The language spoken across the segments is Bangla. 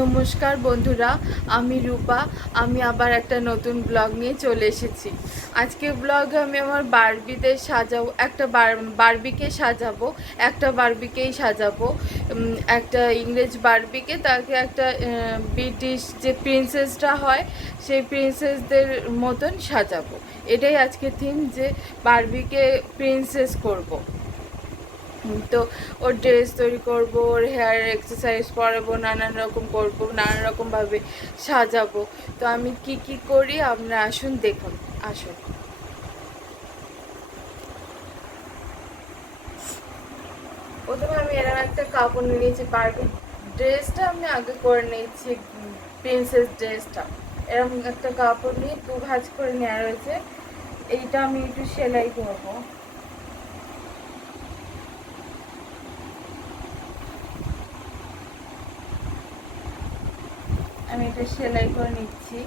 নমস্কার বন্ধুরা, আমি রূপা। আমি আবার একটা নতুন ব্লগ নিয়ে চলে এসেছি। আজকে ব্লগে আমি আমার বারবিদের সাজাবো, একটা বারবিকে সাজাবো, একটা বারবিকেই সাজাবো। একটা ইংরেজ বারবিকে, তাকে একটা ব্রিটিশ যে প্রিন্সেসটা হয় সেই প্রিন্সেসদের মতন সাজাবো। এটাই আজকে থিম, যে বারবিকে প্রিন্সেস করব। তো ওর ড্রেস তৈরি করবো, ওর হেয়ার এক্সারসাইজ করাবো, নানান রকম করবো, নানান রকমভাবে সাজাবো। তো আমি কি কি করি আপনারা আসুন দেখুন। আসুন, প্রথমে আমি এরকম একটা কাপড় নিয়ে নিয়েছি। বারবি ড্রেসটা আমি আগে করে নিয়েছি, প্রিন্সেস ড্রেসটা। এরকম একটা কাপড় নিয়ে দু ভাঁজ করে নেওয়া রয়েছে। এইটা আমি একটু সেলাই করবো। আমি এটা সেলাই করে নিচ্ছি।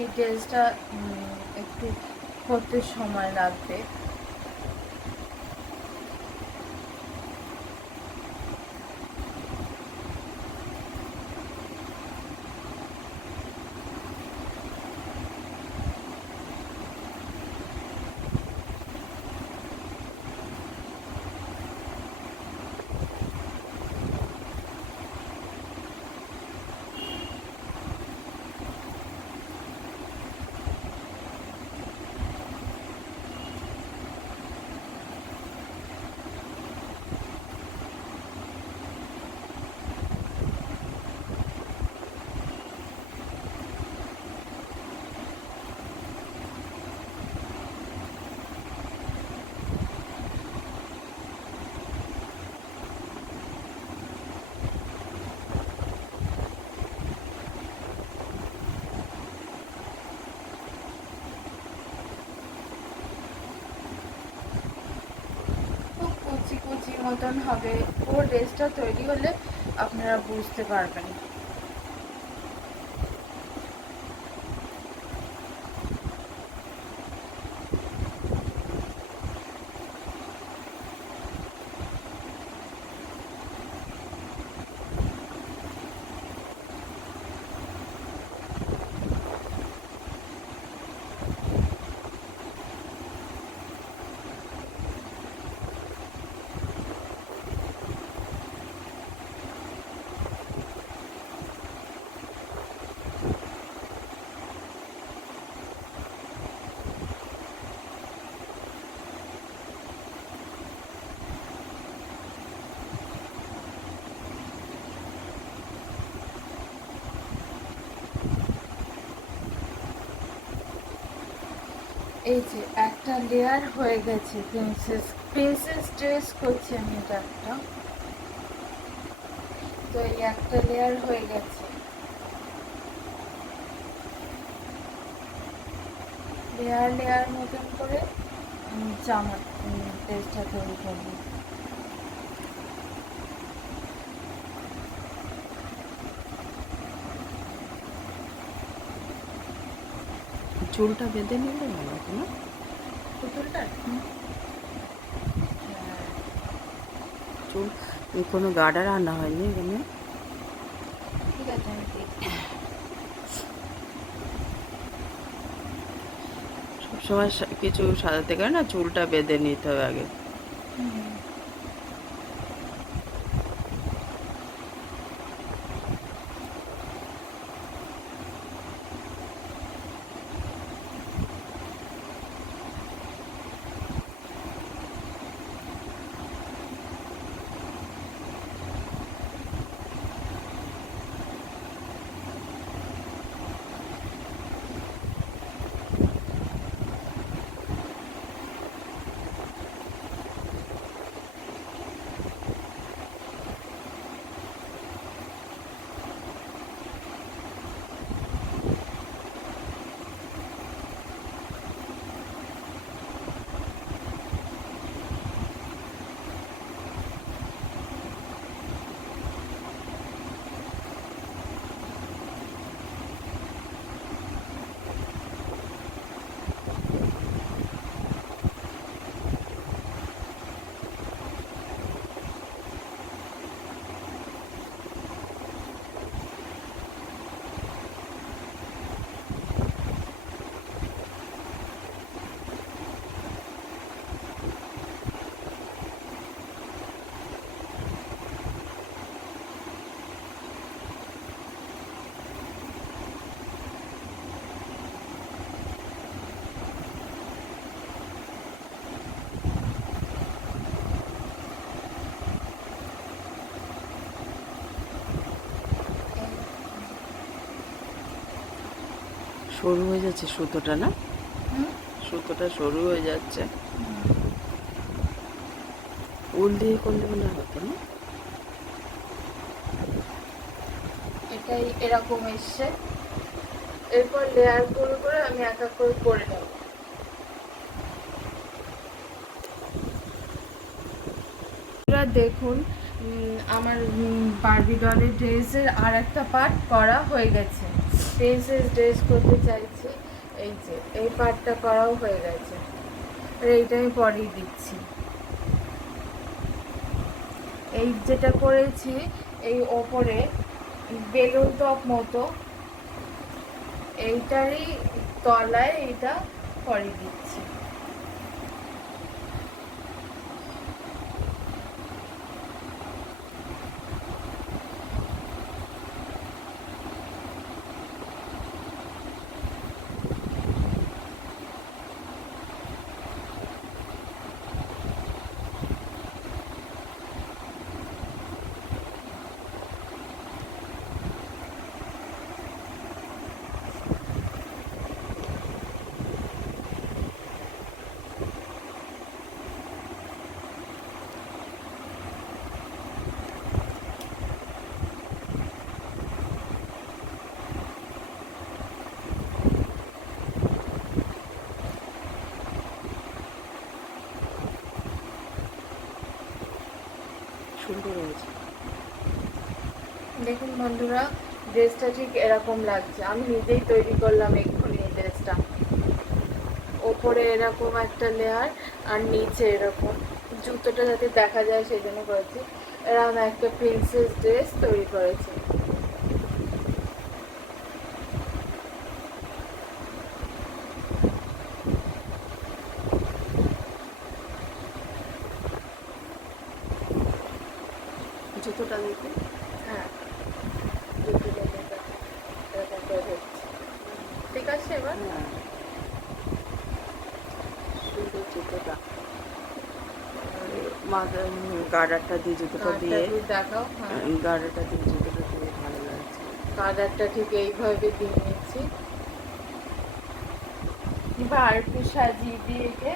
এই ড্রেসটা একটু করতে সময় লাগবে। খুব কুচি কুচি মতন হবে। পুরো ড্রেসটা তৈরি হলে আপনারা বুঝতে পারবেন। এই যে একটা লেয়ার হয়ে গেছে। প্রিন্সেস প্রিন্সেস ড্রেস করছি আমি, এটা একটা। তো এই একটা লেয়ার হয়ে গেছে। লেয়ার লেয়ার মতন করে জামা ড্রেসটা তৈরি করবো। চুলটা বেঁধে নিলে ভালো হতো না? পুতুলটা চুল কোনো গার্ডার আনা হয়নি এখানে? ঠিক আছে, আমি দেখি। সবসময় কিছু সাজাতে গেলে না চুলটা বেঁধে নিতে হবে আগে। সরু হয়ে যাচ্ছে সুতোটা, না সুতোটা সরু হয়ে যাচ্ছে। উল দিয়ে করলে মনে হতো না। এটাই এরকম এসছে, এরপর লেয়ার করে করে আমি এক এক করে করে নেব। দেখুন আমার বারবি ডলের ড্রেসের আর একটা পার্ট করা হয়ে গেছে। প্রিন্সেস ড্রেস করতে চাইছি, এই যে এই পার্টটা করাও হয়ে গেছে, আর এইটা আমি পরেই দিচ্ছি। এই যেটা করেছি এই ওপরে বেলুন টপ মতো, এইটারই তলায় এইটা পরে দিচ্ছি। সুন্দর হয়েছে। দেখুন বন্ধুরা, ড্রেসটা ঠিক এরকম লাগছে। আমি নিজেই তৈরি করলাম এক্ষুনি এই ড্রেসটা। ওপরে এরকম একটা লেয়ার আর নিচে এরকম, জুতোটা যাতে দেখা যায় সেই জন্য করেছি। এরকম একটা প্রিন্সেস ড্রেস তৈরি করেছি। জুতোটা দেখে হ্যাঁ, জুতোটা দেখে এরকম করে ধরছি। ঠিক আছে এবার? হ্যাঁ, সুন্দর জুতোটা। মাথা গার্ডারটা দিয়ে জুতোটা দিয়ে দেখাও। হ্যাঁ, গার্ডারটা দিয়ে জুতোটা দিয়ে ভালো লাগছে। কালারটা ঠিক এইভাবে দিয়ে নিচ্ছি। এবার আর একটু সাজিয়ে দিয়ে একে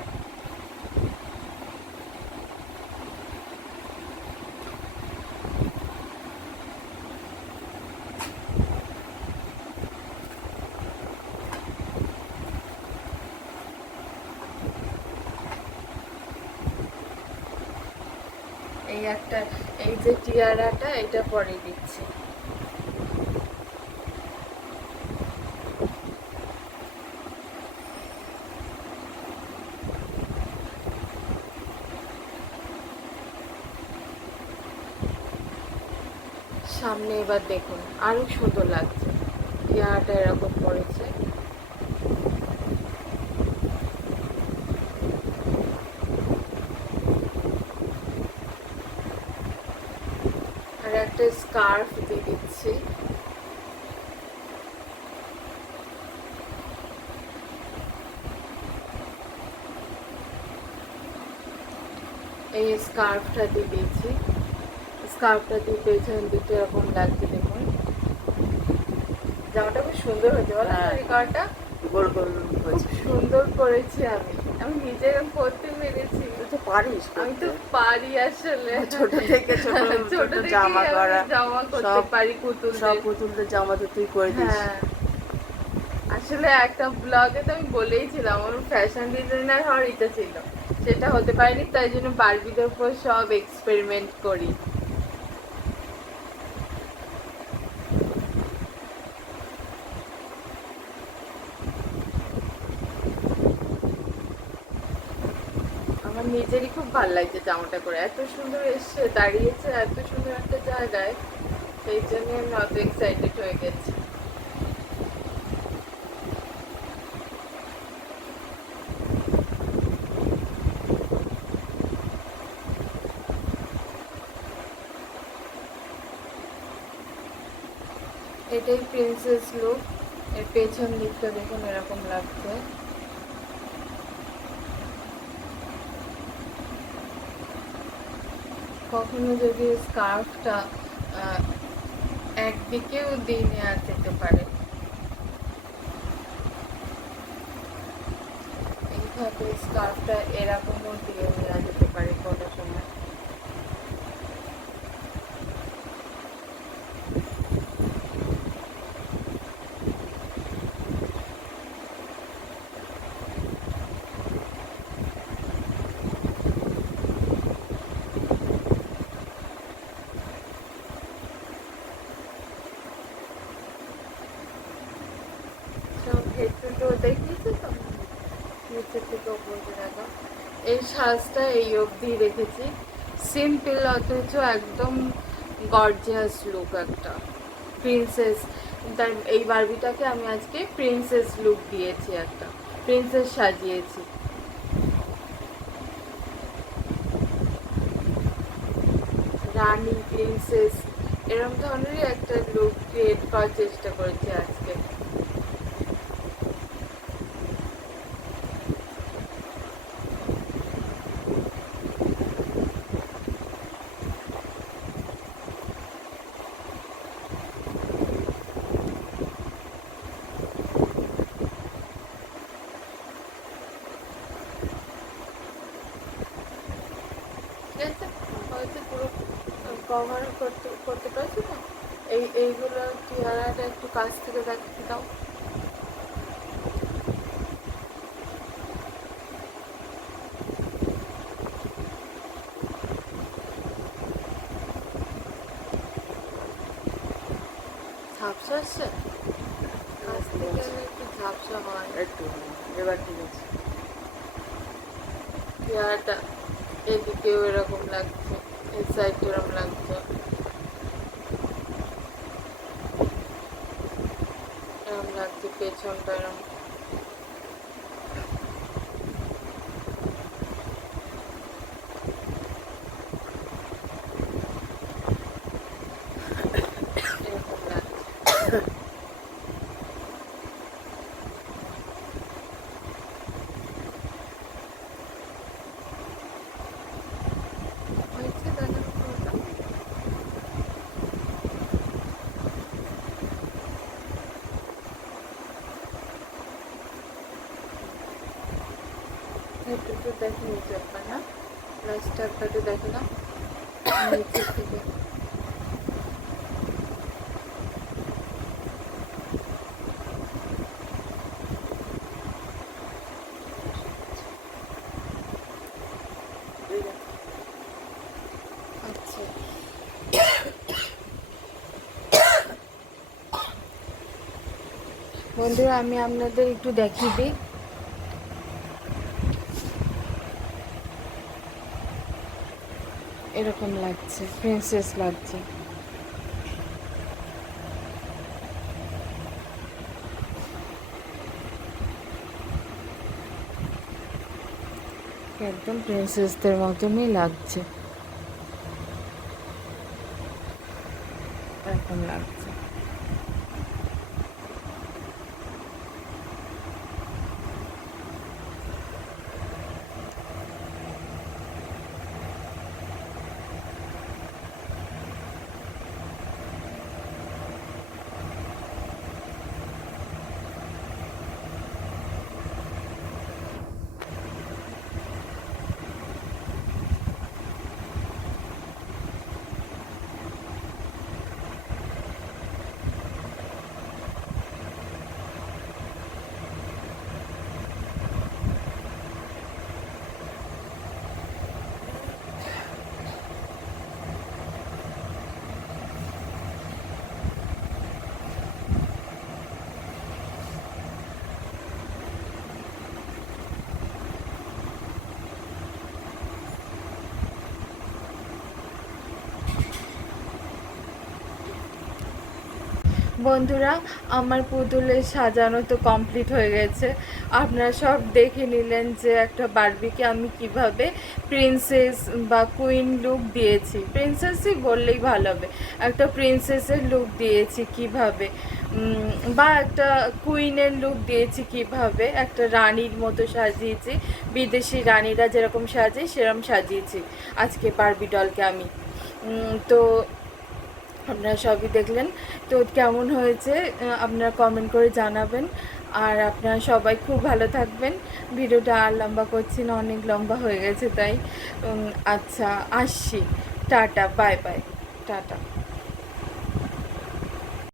এই একটা, এই যে টিয়ারাটা এটা পরে দিচ্ছি। সামনে এবার দেখুন আরো সুন্দর লাগছে, টিয়ারাটা এরকম পড়েছে। স্কার্ফ দিয়ে দিচ্ছি। এই স্কার্ফটা দিয়ে দিয়েছি। স্কার্ফটা দিয়ে পেছন দিকে এরকম লাগছে, দেখুন জামাটা খুব সুন্দর হয়েছে বলো হ্যাঁ। কালারটা গোল গোল খুব হয়েছে। সুন্দর করেছি। আমি নিজে এরকম করতে পেরেছি। তুই তো পারিস আমি তো করতে। পারি আসলে, ছোট থেকে ছোট ছোট ছোট থেকেই জামা আমি করা, জামা করতে সব পারি সব পুতুলদের। পুতুলদের জামা তো তুই করে দিস। হ্যাঁ, আসলে একটা ব্লগে তো আমি বলেইছিলাম আমার ফ্যাশন ডিজাইনার হওয়ার ইচ্ছা ছিল, সেটা হতে পারেনি, তাই জন্য বারবিদের উপর সব এক্সপেরিমেন্ট করি। আমার নিজেরই খুব ভালো লাগছে জামাটা করে, এত সুন্দর এসছে, দাঁড়িয়েছে এত সুন্দর একটা জায়গায়, সেই জন্য আমি অত এক্সাইটেড হয়ে গেছি। এটাই প্রিন্সেস লুক। এর পেছন দিকটা দেখুন এরকম লাগছে। কখনো যদি স্কার্ফটা একদিকেও দিয়ে নেওয়া যেতে পারে, এইভাবে স্কার্ফটা এরকমও দিয়ে নেওয়া যেতে পারে কোনো সময়। সব হেডফোনটা দেখিয়েছে তো, নিচে থেকে উপরে রাখা। এই সাজটা এই অবধি রেখেছি, সিম্পল অথচ একদম গর্জিয়াস লুক একটা প্রিন্সেস। তার এই বারবিটাকে আমি আজকে প্রিন্সেস লুক দিয়েছি, একটা প্রিন্সেস সাজিয়েছি। রানী প্রিন্সেস এরকম ধরনেরই একটা লুক ক্রিয়েট করার চেষ্টা করেছি আজকে। ঠিক আছে, হয়তো পুরো কভার করতে করতে পারছি না। এইগুলো চেহারাটা একটু কাছ থেকে দেখতে দাও। ঝাপসা আসছে, কাছ থেকে গেলে একটু ঝাপসা হয়। একটু এবার ঠিক আছে। চেহারাটা এদিকেও এরকম লাগছে, এই সাইডটা এরকম লাগছে, এরকম লাগছে, পেছনটা এরকম। এরকম লাগছে। হয়েছে দেখানো পুরোটা? একটু তো দেখে নিচে একবার, না লাস্টটা একবার তো দেখে না নিচের থেকে। আচ্ছা, বন্ধুরা আমি আপনাদের একটু দেখিয়ে দিই। এরকম লাগছে, প্রিন্সেস লাগছে। একদম প্রিন্সেসদের মতনই লাগছে। বন্ধুরা, আমার পুতুলের সাজানো তো কমপ্লিট হয়ে গেছে। আপনারা সব দেখে নিলেন যে একটা বারবিকে আমি কিভাবে প্রিন্সেস বা কুইন লুক দিয়েছি। প্রিন্সেসই বললেই ভালো হবে, একটা প্রিন্সেসের লুক দিয়েছি কিভাবে, বা একটা কুইনের লুক দিয়েছি কিভাবে, একটা রানীর মতো সাজিয়েছি, বিদেশি রানীরা যেরকম সাজে সেরকম সাজিয়েছি আজকে বারবি ডলকে আমি। তো আপনারা সবই দেখলেন, তো কেমন হয়েছে আপনারা কমেন্ট করে জানাবেন। আর আপনারা সবাই খুব ভালো থাকবেন। ভিডিওটা আর লম্বা করছি না, অনেক লম্বা হয়ে গেছে তাই। আচ্ছা, আসছি। Tata, bye bye, tata.